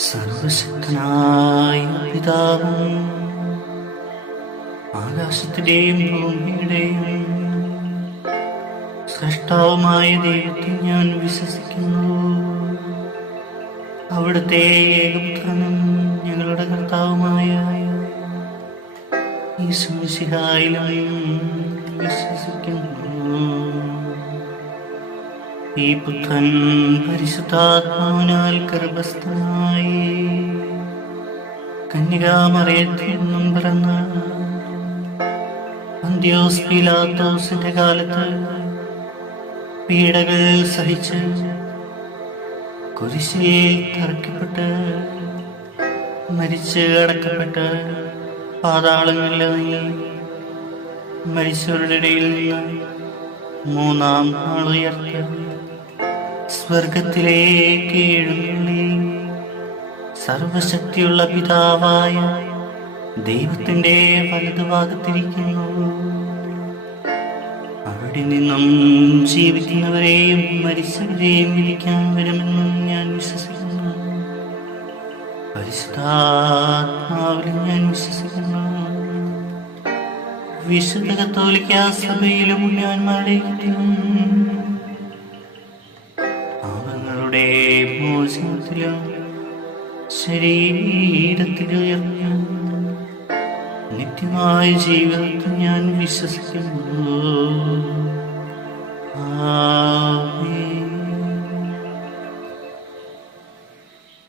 സർവശക്തനായ പിതാവും ആകാശത്തിന്റെയും ഭൂമിയുടെയും സൃഷ്ടാവുമായ ദൈവത്തെ ഞാൻ വിശ്വസിക്കുന്നു. അവിടുത്തെ ഏകപുത്രനും ഞങ്ങളുടെ കർത്താവുമായ യേശുമിശിഹായിലും വിശ്വസിക്കുന്നു. ഈ പുത്രൻ പരിശുദ്ധാത്മാവിനാൽ ഗർഭസ്ഥനായി കന്യകാമറിയത്തിൽ നിന്നും പിറന്ന് പന്തിയോസ് പീലാത്തോസിന്റെ കാലത്ത് പീഡകൾ സഹിച്ച് കുരിശിൽ തറയ്ക്കപ്പെട്ട് മരിച്ച് അടക്കപ്പെട്ട് പാതാളങ്ങളിൽ ഇറങ്ങി മരിച്ചവരുടെ ഇടയിൽ നിന്ന് മൂന്നാം നാൾ ഉയർത്ത് സ്വർഗത്തിലേക്ക് എഴുന്നള്ളി സർവശക്തിയുള്ള പിതാവായ ദൈവത്തിന്റെ വലതുഭാഗത്തിരിക്കുന്നു. അവിടെ നിന്നും ജീവിക്കുന്നവരെയും മരിച്ചവരെയും വിളിക്കാൻ വരുമെന്നും ഞാൻ വിശ്വസിക്കുന്നു. പരിശുദ്ധാത്മാവിലും ഞാൻ വിശ്വസിക്കുന്നു. വിശുദ്ധ കത്തോലിക്കാ സഭയിലും പുണ്യവാന്മാരുടെ ഐക്യത്തിലും പാപങ്ങളുടെ മോചനത്തിലും ശരീരത്തിലും ഉയർന്ന നിത്യമായ ജീവിതത്തിൽ ഞാൻ വിശ്വസിക്കുന്നു. ആമേൻ.